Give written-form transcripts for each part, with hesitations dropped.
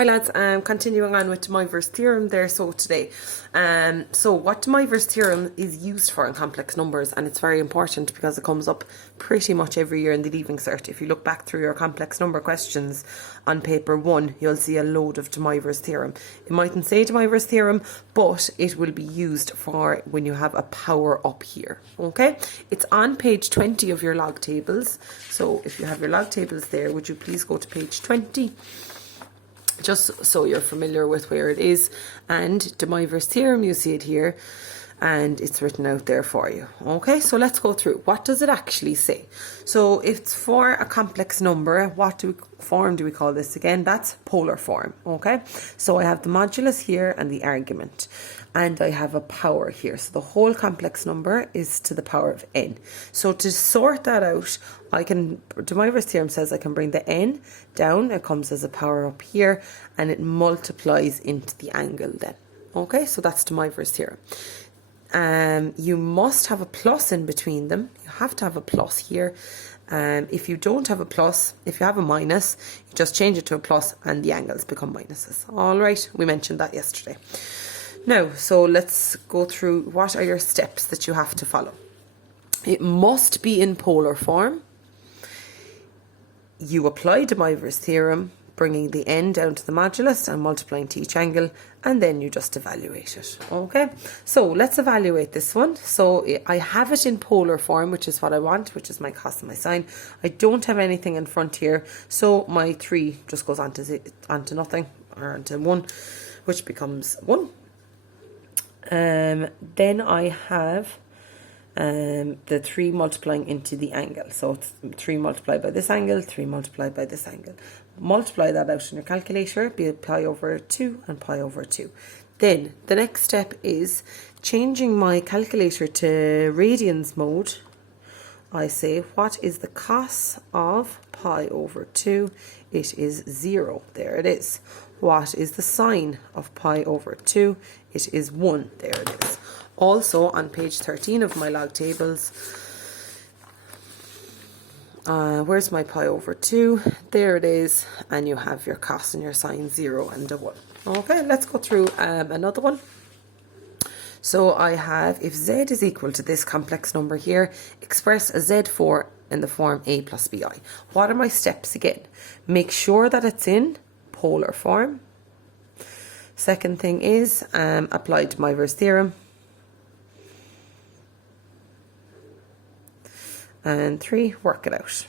Hi lads, continuing on with De Moivres Theorem there. So today, so what De Moivres Theorem is used for in complex numbers, and it's very important because it comes up pretty much every year in the Leaving Cert. If you look back through your complex number questions on paper 1, you'll see a load of De Moivres Theorem. It mightn't say De Moivres Theorem, but it will be used for when you have a power up here, okay? It's on page 20 of your log tables. So if you have your log tables there, would you please go to page 20? Just so you're familiar with where it is. And De Moivres Theorem, you see it here, and it's written out there for you. Okay, so let's go through. What does it actually say? So if it's for a complex number, what form do we call this again? That's polar form, okay? So I have the modulus here and the argument, and I have a power here. So the whole complex number is to the power of n. So to sort that out, De Moivres Theorem says I can bring the n down. It comes as a power up here, and it multiplies into the angle then. Okay, so that's De Moivres Theorem. You must have a plus in between them. You have to have a plus here. If you don't have a plus, if you have a minus, you just change it to a plus and the angles become minuses. All right, we mentioned that yesterday. Now, so let's go through what are your steps that you have to follow. It must be in polar form. You apply De Moivres Theorem, bringing the n down to the modulus and multiplying to each angle, and then you just evaluate it. Okay, so let's evaluate this one. So I have it in polar form, which is what I want, which is my cos and my sine. I don't have anything in front here, so my 3 just goes onto nothing, or onto 1, which becomes 1. Then I have the 3 multiplying into the angle. So it's 3 multiplied by this angle, 3 multiplied by this angle. Multiply that out in your calculator, be pi over 2 and pi over 2. Then the next step is changing my calculator to radians mode. I say, what is the cos of pi over 2? It is 0. There it is. What is the sine of pi over 2? It is 1. There it is. Also on page 13 of my log tables, where's my pi over 2? There it is. And you have your cos and your sine 0 and a 1. Okay, let's go through another one. So I have, if z is equal to this complex number here, express a z4 in the form a plus bi. What are my steps again? Make sure that it's in polar form. Second thing is apply De Moivres Theorem. And 3, work it out.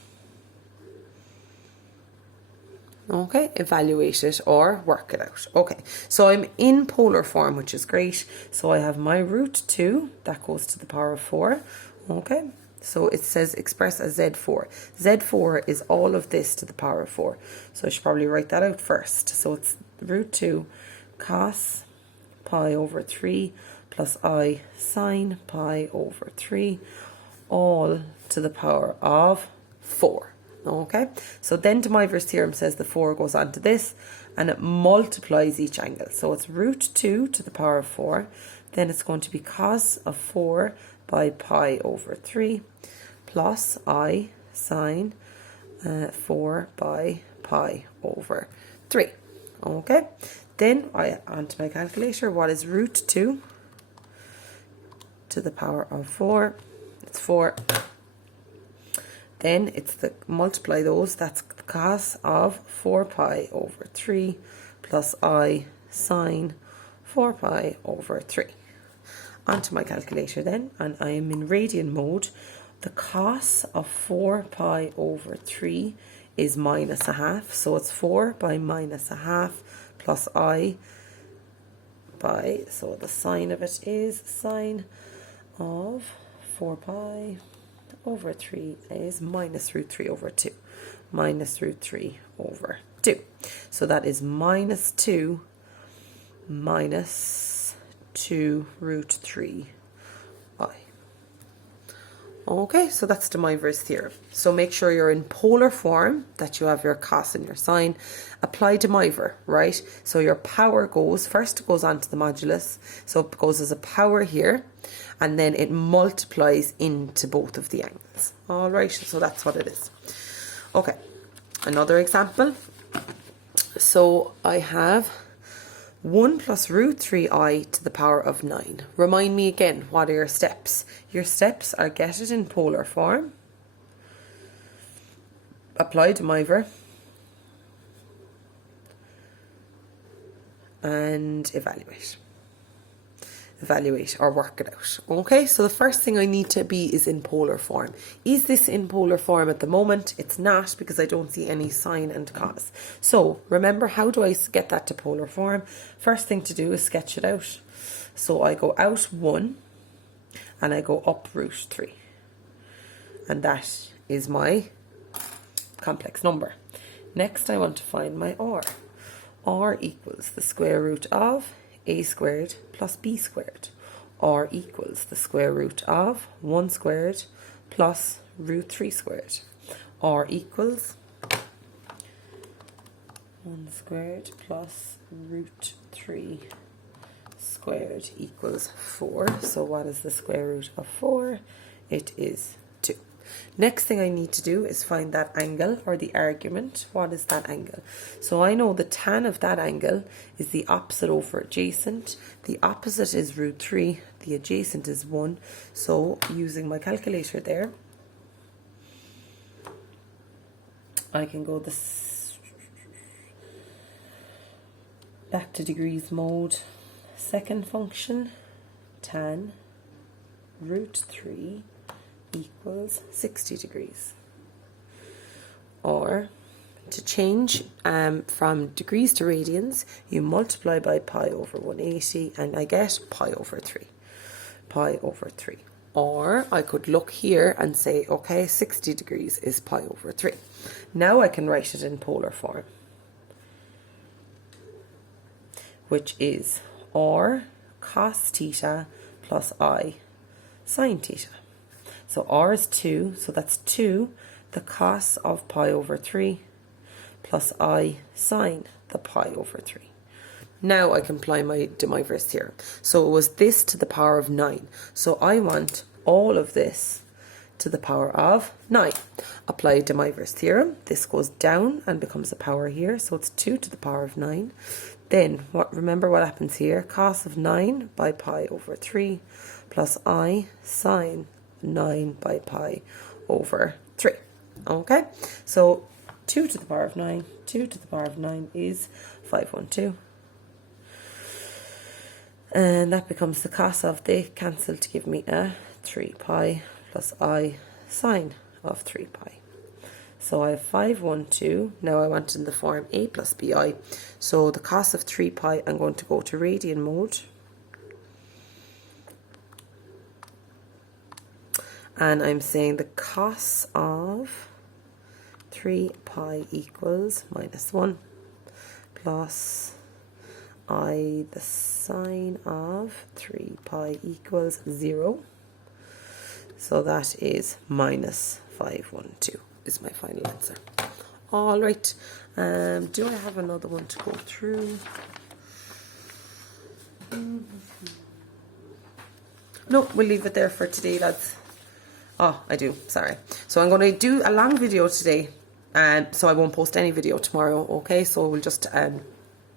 Okay, evaluate it or work it out. Okay, so I'm in polar form, which is great. So I have my root 2, that goes to the power of 4. Okay, so it says express as z4. z4 is all of this to the power of 4. So I should probably write that out first. So it's root 2 cos pi over 3 plus I sine pi over 3, all to the power of 4. Okay, so then De Moivres Theorem says the 4 goes on to this and it multiplies each angle. So it's root 2 to the power of 4. Then it's going to be cos of 4 by pi over 3 plus I sine 4 by pi over 3. Okay, then onto my calculator. What is root 2 to the power of 4? It's 4. Then it's the multiply those, that's the cos of 4 pi over 3 plus I sine 4 pi over 3. Onto my calculator then, and I am in radian mode. The cos of 4 pi over 3 is minus a half, so it's 4 by minus a half plus I by, so the sine of it is sine of 4 pi over 3 is minus root 3 over 2. Minus root 3 over 2. So that is minus 2 minus 2 root 3 I. Okay, so that's De Moivres Theorem. So make sure you're in polar form, that you have your cos and your sine. Apply De Moivre, right? So your power first goes onto the modulus. So it goes as a power here, and then it multiplies into both of the angles. All right, so that's what it is. Okay, another example. So I have 1 plus root 3i to the power of 9. Remind me again, what are your steps? Your steps are get it in polar form, apply De Moivre, and evaluate. Evaluate or work it out. Okay, so the first thing I need to be is in polar form. Is this in polar form at the moment? It's not, because I don't see any sine and cos. So remember, how do I get that to polar form? First thing to do is sketch it out. So I go out 1 and I go up root 3. And that is my complex number. Next I want to find my r. r equals the square root of a squared plus b squared. r equals the square root of 1 squared plus root 3 squared. r equals 1 squared plus root 3 squared equals 4. So what is the square root of 4? It is 2. Next thing I need to do is find that angle, or the argument. What is that angle? So I know the tan of that angle is the opposite over adjacent. The opposite is root 3. The adjacent is 1. So using my calculator there, I can go this back to degrees mode. Second function, tan root 3 equals 60 degrees. Or to change from degrees to radians, you multiply by pi over 180 and I get pi over 3. Pi over 3. Or I could look here and say, okay, 60 degrees is pi over 3. Now I can write it in polar form, which is r cos theta plus I sine theta. So r is 2, so that's 2, the cos of pi over 3, plus I sine the pi over 3. Now I can apply my De Moivres theorem. So it was this to the power of 9. So I want all of this to the power of 9. Apply De Moivres theorem. This goes down and becomes a power here. So it's 2 to the power of 9. Then, remember what happens here? Cos of 9 by pi over 3 plus I sine 9 by pi over 3. Okay, so 2 to the power of 9, 2 to the power of 9 is 512. And that becomes the cos of, they cancel to give me a 3 pi plus I sine of 3 pi. So I have 512. Now I want it in the form a plus bi. So the cos of 3 pi, I'm going to go to radian mode. And I'm saying the cos of 3 pi equals minus 1 plus I, the sine of 3 pi equals 0. So that is minus 512 is my final answer. All right. Do I have another one to go through? No, we'll leave it there for today, lads. Oh, I do. Sorry. So I'm going to do a long video today, so I won't post any video tomorrow. Okay, so we'll just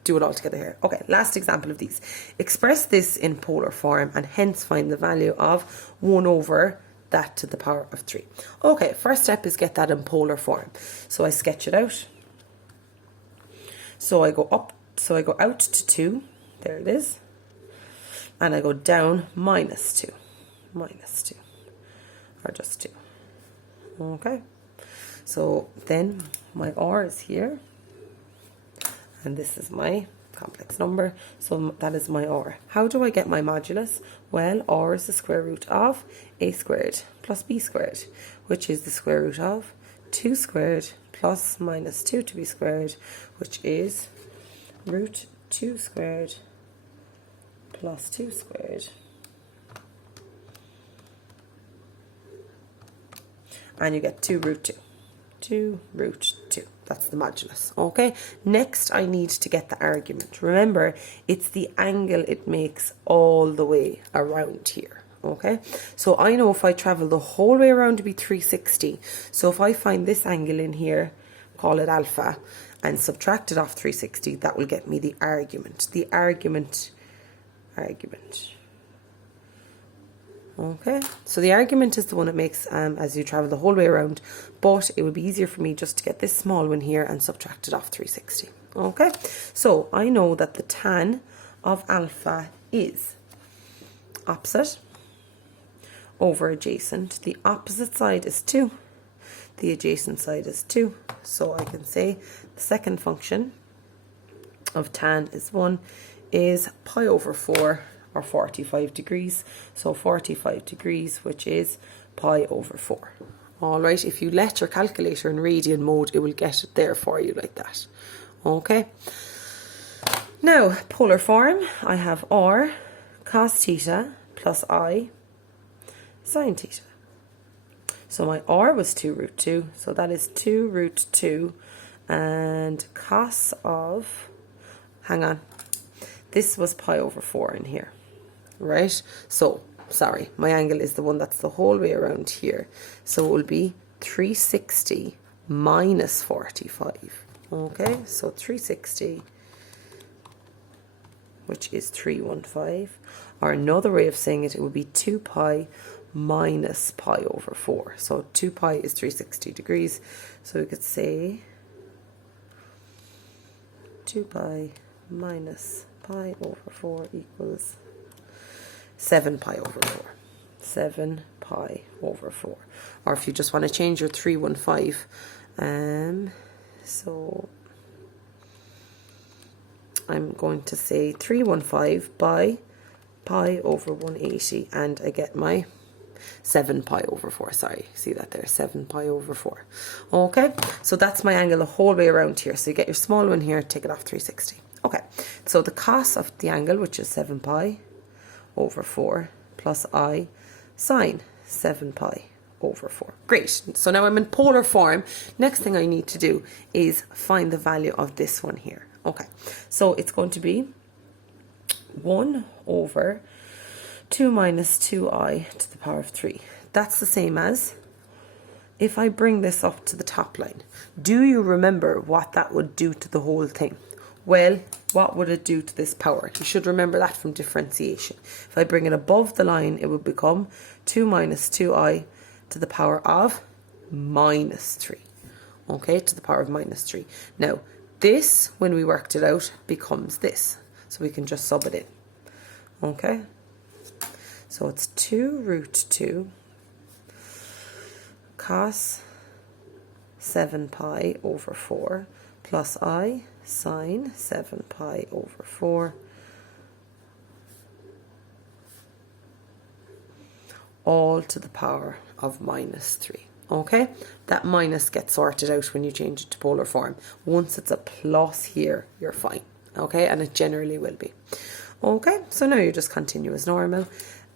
do it all together here. Okay, last example of these. Express this in polar form and hence find the value of 1 over that to the power of 3. Okay, first step is get that in polar form. So I sketch it out. So I go up, so I go out to 2. There it is. And I go down minus 2. Minus 2. Or just 2. Okay. So then my r is here. And this is my complex number. So that is my r. How do I get my modulus? Well, r is the square root of a squared plus b squared, which is the square root of 2 squared plus minus 2 to be squared, which is root 2 squared plus 2 squared. And you get 2 root 2. 2 root 2. That's the modulus. Okay. Next, I need to get the argument. Remember, it's the angle it makes all the way around here. Okay. So I know if I travel the whole way around to be 360. So if I find this angle in here, call it alpha, and subtract it off 360, that will get me the argument. The argument. Okay, so the argument is the one it makes as you travel the whole way around, but it would be easier for me just to get this small one here and subtract it off 360. Okay, so I know that the tan of alpha is opposite over adjacent. The opposite side is 2. The adjacent side is 2. So I can say the second function of tan is 1 is pi over 4, or 45 degrees. So 45 degrees, which is pi over 4. Alright, if you let your calculator in radian mode, it will get it there for you like that. Okay. Now, polar form, I have r cos theta plus I sine theta. So my r was 2 root 2, so that is 2 root 2, and cos of, hang on, this was pi over 4 in here, right? So, sorry, my angle is the one that's the whole way around here. So it will be 360 minus 45. Okay, so 360, which is 315. Or another way of saying it, it would be 2 pi minus pi over 4. So 2 pi is 360 degrees. So we could say 2 pi minus pi over 4 equals 7 pi over 4. 7 pi over 4. Or if you just want to change your 315, so I'm going to say 315 by pi over 180, and I get my 7 pi over 4. Sorry, see that there, 7 pi over 4. Okay, so that's my angle the whole way around here. So you get your small one here, take it off 360. Okay, so the cos of the angle, which is 7 pi over 4, plus I sine 7 pi over 4. Great, so now I'm in polar form. Next thing I need to do is find the value of this one here. Okay, so it's going to be 1 over 2 minus 2i to the power of 3. That's the same as if I bring this up to the top line. Do you remember what that would do to the whole thing? Well, what would it do to this power? You should remember that from differentiation. If I bring it above the line, it would become 2 minus 2i to the power of minus 3. Okay, to the power of minus 3. Now, this, when we worked it out, becomes this. So we can just sub it in. Okay, so it's 2 root 2 cos 7 pi over 4 plus I sine 7 pi over 4 all to the power of minus 3. Okay, that minus gets sorted out when you change it to polar form. Once it's a plus here, you're fine. Okay, and it generally will be. Okay, so now you just continue as normal.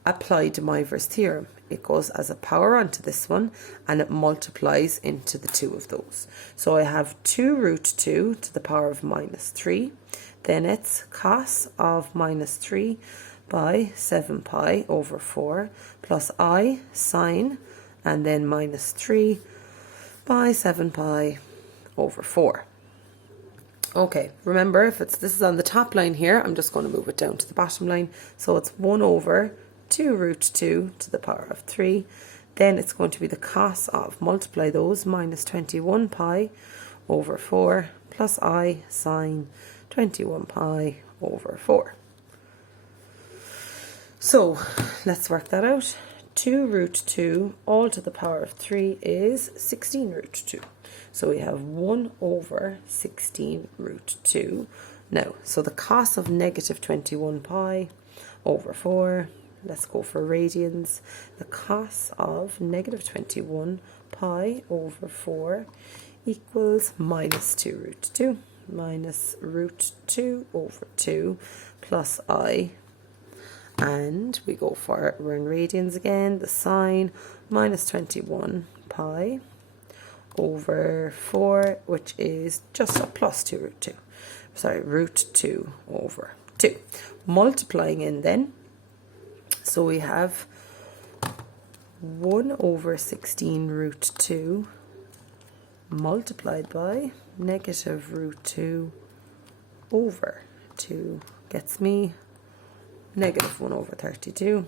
Apply De Moivres theorem. It goes as a power onto this one, and it multiplies into the two of those. So I have 2 root 2 to the power of minus 3. Then it's cos of minus 3 by 7 pi over 4 plus I sine, and then minus 3 by 7 pi over 4. Okay, remember, if this is on the top line here, I'm just going to move it down to the bottom line. So it's 1 over 2 root 2 to the power of 3. Then it's going to be the cos of, multiply those, minus 21 pi over 4 plus I sine 21 pi over 4. So let's work that out. 2 root 2 all to the power of 3 is 16 root 2. So we have 1 over 16 root 2. Now, so the cos of negative 21 pi over 4, let's go for radians. The cos of negative 21 pi over 4 equals minus 2 root 2. Minus root 2 over 2 plus I. And we go for it, we're in radians again, the sine, minus 21 pi over 4, which is just a plus 2 root 2. Sorry, root 2 over 2. Multiplying in then, so we have 1 over 16 root 2 multiplied by negative root 2 over 2 gets me negative 1 over 32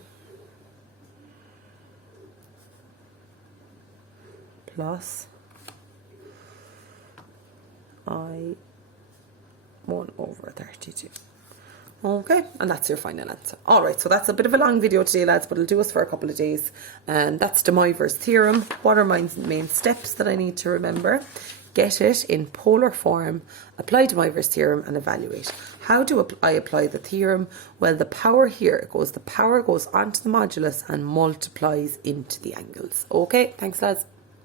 plus I 1 over 32. Okay, and that's your final answer. Alright, so that's a bit of a long video today, lads, but it'll do us for a couple of days. And that's De Moivres Theorem. What are my main steps that I need to remember? Get it in polar form, apply De Moivres Theorem, and evaluate. How do I apply the theorem? Well, the power here, the power goes onto the modulus and multiplies into the angles. Okay, thanks, lads.